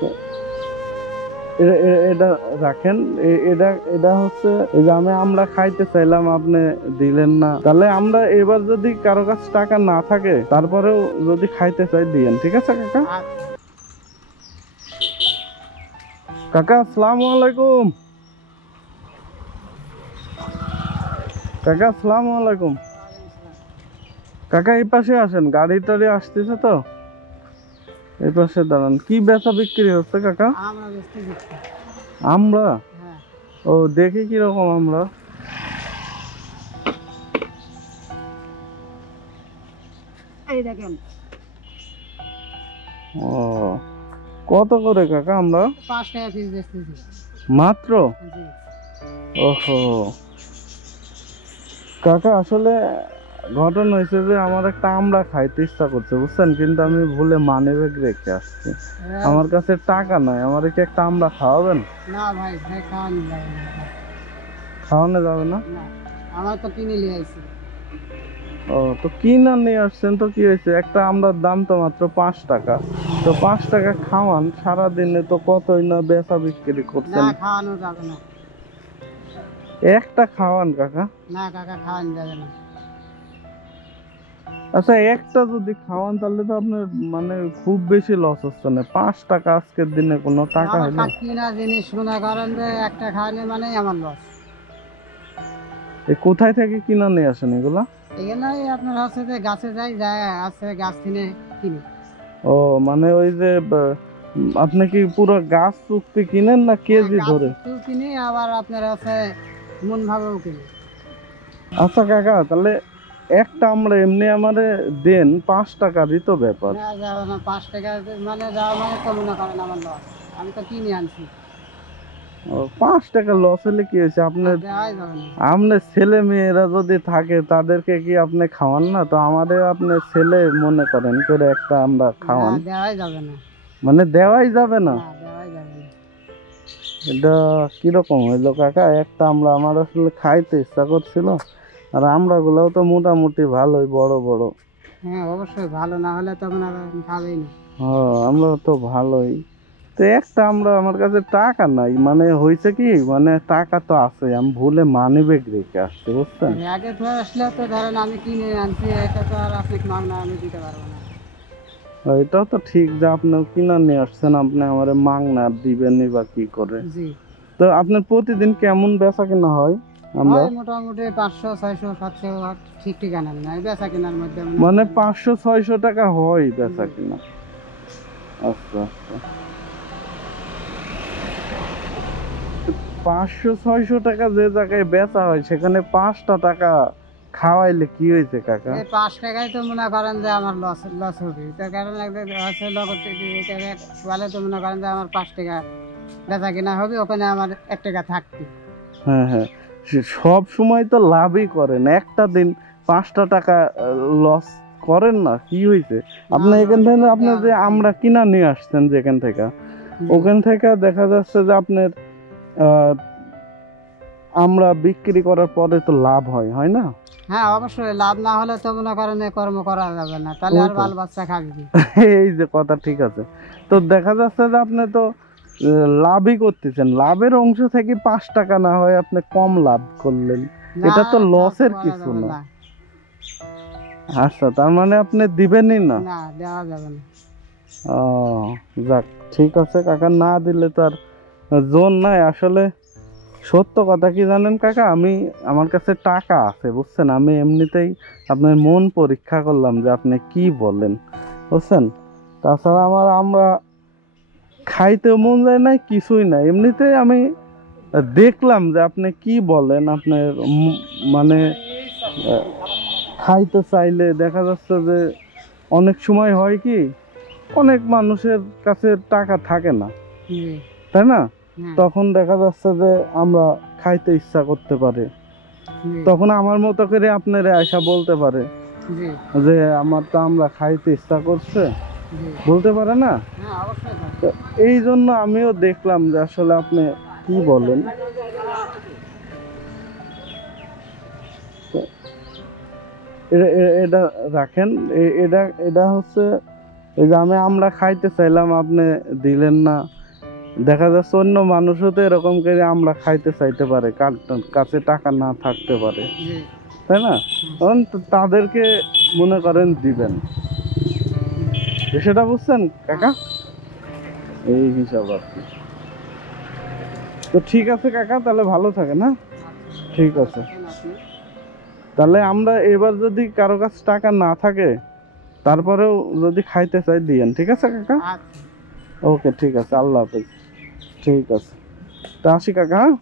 তো এটা রাখেন। এটা এটা হচ্ছে এই যে আমরা খাইতে চাইলাম, আপনি দিলেন না। তাহলে আমরা এবার যদি কারো কাছে টাকা না থাকে তারপরেও যদি খাইতে চাই দিয়েন, ঠিক আছে কাকা? কাকা আসসালামু আলাইকুম। কাকা আসসালামু আলাইকুম। কাকা এই পাশে আসেন, গাড়ি টাড়ি আসতেছে তো, এই পাশে দাঁড়ান। কি বেচা বিক্রি হচ্ছে কাকা? আমরা ও দেখি কিরকম আমরা। ও কত করে কাকা? আমরা 5 টাকা পিস বেচতেছি মাত্র। ওহো কাকা, আসলে ঘটনা হয়েছে যে আমার একটা আমরা খাইতে ইচ্ছা করছে বুঝছেন, কিন্তু আমি ভুলে মানি ব্যাগ রেখে আসছি। আমার কাছে টাকা নাই, আমার কি একটা আমরা খাওয়াবেন? না ভাই, ভাই খাওয়ানো যাবে না। খাওয়ানো যাবে না? আমার তো কিনে নিয়ে আইছি। ও তো কিনা নিয়ে আসছেন তো কি হয়েছে, একটা আমরার দাম তো মাত্র 5 টাকা। তো 5 টাকা খাওয়ান, সারাদিনে তো কতই না বেচা বিক্রি করছেন। না খাওয়ানো যাবে না। একটা খাওয়ান কাকা। না কাকা, খাওয়ানো যাবে না। আচ্ছা একটা যদি খাওয়ান তাহলে তো আপনার মানে খুব বেশি লস হচ্ছে না। 5 টাকা আজকের দিনে কোনো টাকা হলো? কিনা জিনিস মনে করেন যে একটা খাওয়ালে মানে আমার লস। কোথায় থেকে কিনা নিয়ে আসেন এগুলা? এখানে আপনার হচ্ছে যে গাছে যাই যায় আছে, গাছ কিনে কিনি। ও মানে ওই যে আপনি কি পুরো গাছ চুক্তি কিনেন না কেজি ধরে? কিনি, আবার আপনার হচ্ছে মন ভাবেও কিনি। আচ্ছা কাকা, তাহলে একটা আমরা এমনি আমারে দেন 5 টাকারই তো ব্যাপার। না যাবে না, 5 টাকা মানে যাওয়া মানে তো মনে করেন আমার লস। আমি তো কিনে আনছি। ও 5 টাকা লস হলে কি হয়েছে? আপনার দেওয়াই যাবে না। আপনার ছেলে মেয়েরা যদি থাকে তাদেরকে কি আপনি খাওয়ান না? তো আমাদের আপনার ছেলে মনে করেন করে একটা আমরা খাওয়ান। দেওয়াই যাবে না। মানে দেওয়াই যাবে না? দেওয়াই যাবে না। এটা কিরকম হইলো কাকা? একটা আমরা, আমার আসলে খাইতে ইচ্ছা করছিল, আর আমরা গুলাও তো মোটামুটি ভালোই বড় বড়। হ্যাঁ অবশ্যই, ভালো না হলে তো আপনারা খাবেই না। হ্যাঁ আমরা তো ভালোই। তো একটা আমরা, আমার কাছে টাকা নাই, মানে হয়েছে কি, মানে টাকা তো আছে, আমি ভুলে মানি ব্যাগ রেখে আসছি বুঝছেন। আগে তো আসলে তো ধরেন আমি কিনে আনছি, এটা তো আর আপনাকে মাগনা আমি দিতে পারবো না। এটাও তো ঠিক যে আপনি কিনা নিয়ে আসছেন, আপনি আমার মাংনা দিবেনই বা কি করে। জি। তো আপনার প্রতিদিন কেমন বেচা কেনা হয়? আমরা মোটামুটি 500 600 700 ঠিক ঠিকানা না, বেচা কেনার মধ্যে মানে 500 600 টাকা হয় বেচা কিনা। আচ্ছা আচ্ছা, 500 600 টাকা যে জায়গায় বেচা হয় সেখানে 5টা টাকা খাওয়াইলে কি হয়েছে কাকা? 5 টাকায় তো মনে করেন যে আমার লস লস হবে, তার কারণ হচ্ছে লগত বলে তো মনে করেন যে আমার 5 টাকা বেচা কেনা হবে, ওখানে আমার 1 টাকা থাকবে। হ্যাঁ হ্যাঁ, সব সময় তো লাভই করেন, একটা দিন 5টা টাকা লস করেন না, কি হয়েছে? আপনি এখান থেকে আপনার যে আমরা কিনা নিয়ে আসছেন যেখান থেকে, ওখান থেকে দেখা যাচ্ছে যে আপনার আমরা বিক্রি করার পরে তো লাভ হয়, হয় না? হ্যাঁ অবশ্যই, লাভ না হলে তো মনে করেন কর্ম করা যাবে না, তাহলে আর বাল বাচ্চা খাবে কি? এই যে কথা ঠিক আছে। তো দেখা যাচ্ছে যে আপনি তো লাভই করতেছেন, লাভের অংশ থেকে 5 টাকা না হয় আপনি কম লাভ করলেন, এটা তো লসের কিছু না। আচ্ছা তার মানে আপনি দিবেনই না? না দেওয়া যাবে না। ও যাক ঠিক আছে কাকা, না দিলে তো আর জোর নাই। আসলে সত্য কথা কি জানেন কাকা, আমি আমার কাছে টাকা আছে বুঝছেন, আমি এমনিতেই আপনার মন পরীক্ষা করলাম যে আপনি কি বলেন বুঝছেন। তাছাড়া আমার আমরা খাইতেও মন যায় না, কিছুই না, এমনিতেই আমি দেখলাম যে আপনি কি বলেন। আপনার মানে খাইতে চাইলে দেখা যাচ্ছে যে অনেক সময় হয় কি, অনেক মানুষের কাছে টাকা থাকে না, তাই না? তখন দেখা যাচ্ছে যে আমরা খাইতে ইচ্ছা করতে পারে, তখন আমার মতো করে আপনারা আয়সা বলতে পারে যে আমার তো আমরা খাইতে ইচ্ছা করছে, বলতে পারে না? তো এই জন্য আমিও দেখলাম যে আসলে আপনি কি বলেন। এটা রাখেন। এটা এটা হচ্ছে এই যে আমরা খাইতে চাইলাম, আপনি দিলেন না। দেখা যাচ্ছে অন্য মানুষও তো এরকম করে আমরা খাইতে চাইতে পারে, কাছে টাকা না থাকতে পারে, জি তাই না? তখন তাদেরকে মনে করেন দিবেন, সেটা বুঝছেন কাকা? এই হিসাব আর কি। তো ঠিক আছে কাকা, তাহলে ভালো থাকে না? ঠিক আছে, আপনি তাহলে আমরা এবার যদি কারো কাছে টাকা না থাকে তারপরেও যদি খাইতে চাই দিয়েন, ঠিক আছে কাকা? আচ্ছা ওকে, ঠিক আছে, আল্লাহ হাফেজ। ঠিক আছে, তা আসি কাকা, হ্যাঁ?